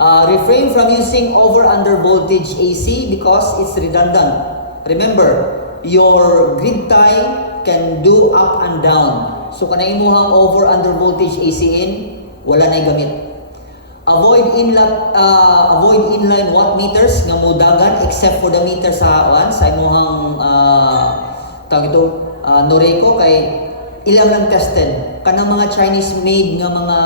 Refrain from using over-under voltage AC because it's redundant. Remember, your grid tie can do up and down. So kana imuhang over-under voltage AC in, wala na gamit. Avoid inline watt meters nga mudagan except for the meter sa imuhang Noreco kay ilang lang tested. Kanang mga Chinese made nga mga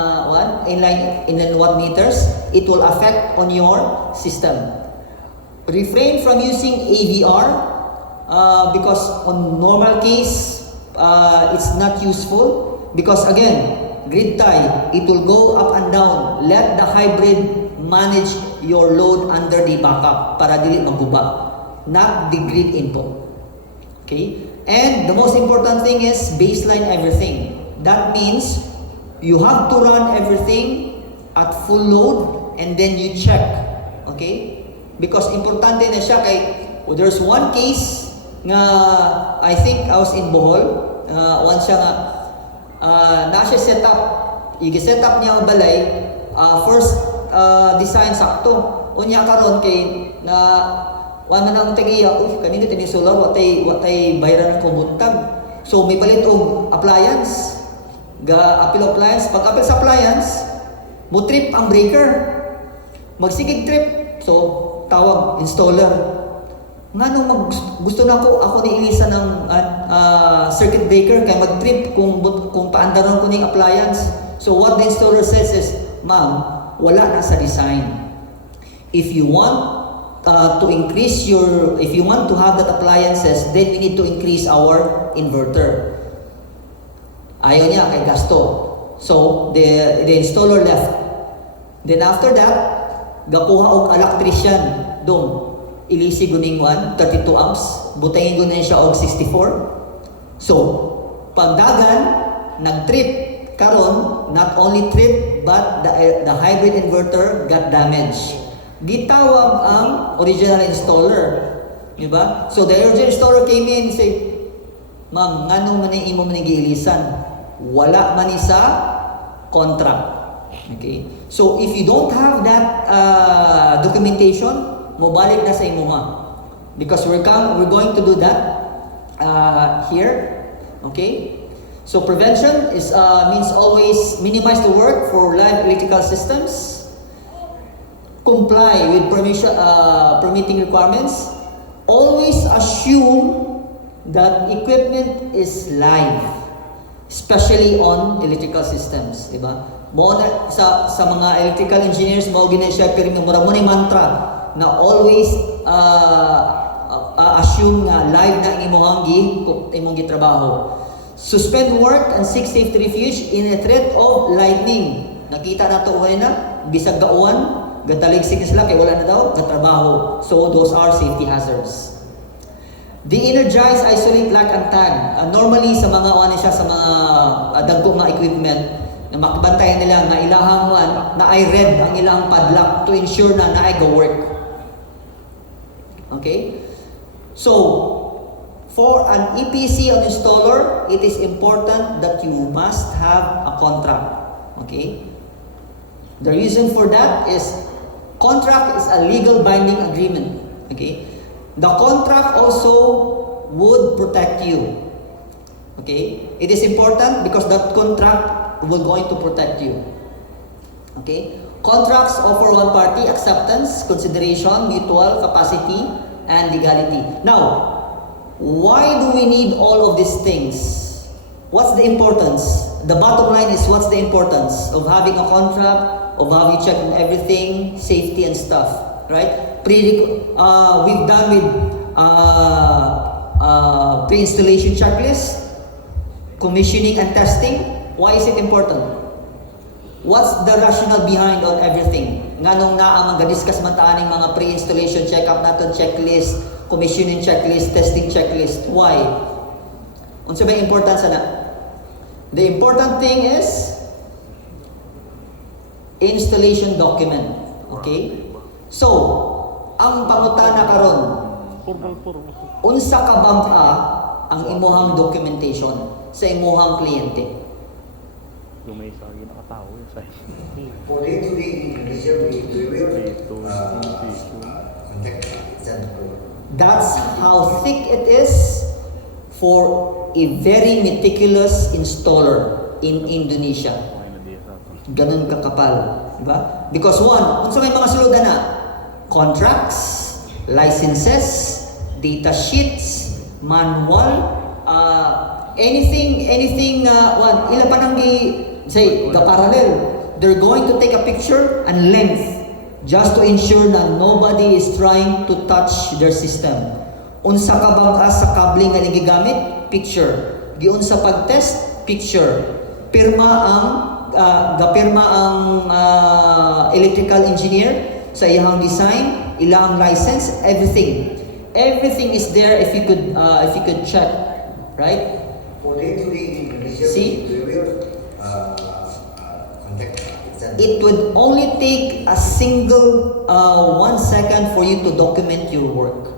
inline watt meters, it will affect on your system. Refrain from using AVR because on normal case it's not useful because again, grid tie, it will go up and down. Let the hybrid manage your load under the backup para dili magguba, not the grid input. Okay? And the most important thing is baseline everything. That means you have to run everything at full load and then you check. Okay? Because importante na siya kay there's one case nga I think I was in Bohol. Once siya nga na siya set up. I-set up niya ang balay. First design sakto. Unya karon kay na wala man ang tagiya, kanina tinisolar, watay bayaran ng kumuntag. So may palit og appliance. Apil appliance. Pag apil sa appliance, mo trip ang breaker. Magsigig trip. So tawag installer. Ngano gusto na ako ni ilisa ng circuit breaker kay mag-trip kung paandaron ko ning appliance. So what the installer says is, ma'am, wala na sa design. If you want if you want to have that appliances, then we need to increase our inverter. Ayaw niya kay gasto. So the installer left. Then after that, gakuha og electrician dong ilisi guning 32 amps, butangin gunin siya og 64. So pagdagan nag-trip karon, not only trip but the hybrid inverter got damaged. Gitawag ang original installer, di ba? So the original installer came in and say, ma'am, ngano man imo man giilisan? Wala man ni sa contract. Okay? So if you don't have that documentation, mobalik na sa imuha. Because we're going to do that here. Okay? So prevention means always minimize the work for live electrical systems. Comply with permitting requirements. Always assume that equipment is live, especially on electrical systems, di ba? Mo na sa mga electrical engineers mo ginay siya pero mura mo ni mantra na always assume nga live na imong gitrabaho. Suspend work and seek safety refuge in a threat of lightning. Nakita na to na bisag gauwan gataligsik sila kay wala na daw gatrabaho. So those are safety hazards. De-energize, isolate, lock and tag. Normally sa mga siya sa mga dagko nga equipment na makibantayan nila na ilahang na ay red ang ilang padlock to ensure na ay go work. Okay? So for an EPC or installer, it is important that you must have a contract. Okay? The reason for that is contract is a legal binding agreement. Okay? The contract also would protect you. Okay? It is important because that contract will going to protect you. Okay? Contracts offer one party acceptance, consideration, mutual capacity, and legality. Now, why do we need all of these things? What's the importance? The bottom line is, what's the importance of having a contract, of having checked on everything, safety and stuff, right? We've done with pre-installation checklist, commissioning and testing. Why is it important? What's the rationale behind on everything? Nganong naa mag-discuss man taaning mga pre-installation check-up naton checklist, commissioning checklist, testing checklist. Why? Unsa ba importance na? The important thing is installation document. Okay? So, ang pangutana karon, unsa ka bangka ang imuhang documentation sa imuhang kliyente? Yung may isa yung nakatao yung sa For day-to-day in Indonesia, we will Dito, contact them. That's how thick it is for a very meticulous installer in Indonesia. Okay na diya sa atin. Ganun kakapal, di ba? Because one, unsa may mga suludan na? Contracts, licenses, data sheets, manual, anything one, ila pa nang say the parallel. They're going to take a picture and length just to ensure na nobody is trying to touch their system. Unsa ka bang sa kabling nga gigamit? Picture. Giun sa pag-test? Picture. Pirma ang electrical engineer sa iyang design, ilang license, everything. Everything is there if you could check, right? For day-to-day in Indonesia, See? we will contact them. It would only take a single 1 second for you to document your work.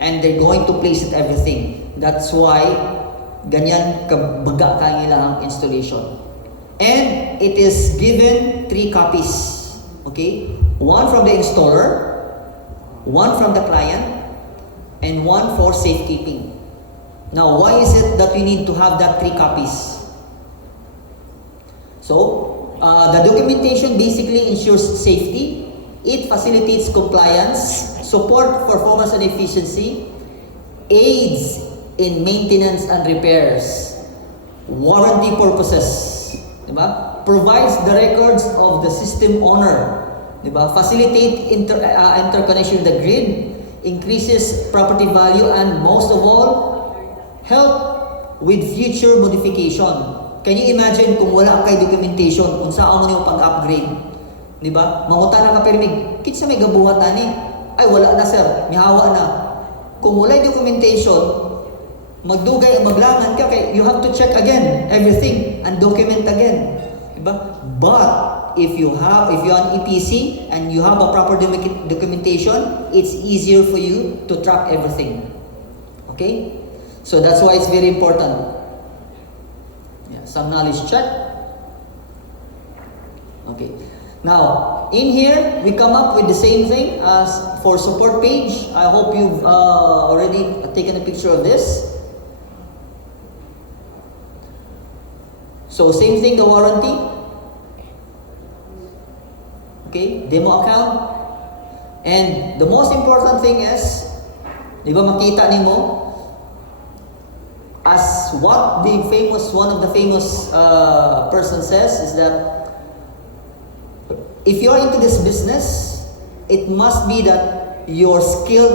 And they're going to place it everything. That's why ganyan kabaga ka ang ilang installation. And it is given 3 copies. Okay? 1 from the installer, 1 from the client, and 1 for safekeeping. Now, why is it that we need to have that 3 copies? So, the documentation basically ensures safety. It facilitates compliance, support performance and efficiency, aids in maintenance and repairs, warranty purposes, diba? Provides the records of the system owner, diba? Facilitate interconnection with the grid, increases property value, and most of all, help with future modification. Can you imagine kung wala kay documentation kung saan mo niyo pag-upgrade? Di ba? Mangutan na ka permig. Kitsa may gabuhat na ni. Ay, wala na sir. Mihawa na. Kung wala documentation, magdugay ang maglangan ka kay you have to check again everything and document again. Di ba? But if you're an EPC and you have a proper documentation, it's easier for you to track everything. Okay? So that's why it's very important. Some knowledge check. Okay. Now, in here, we come up with the same thing as for support page. I hope you've already taken a picture of this. So, same thing, the warranty. Okay, demo account. And the most important thing is, di ba makita nimo, as what one of the famous person says is that if you are into this business, it must be that your skill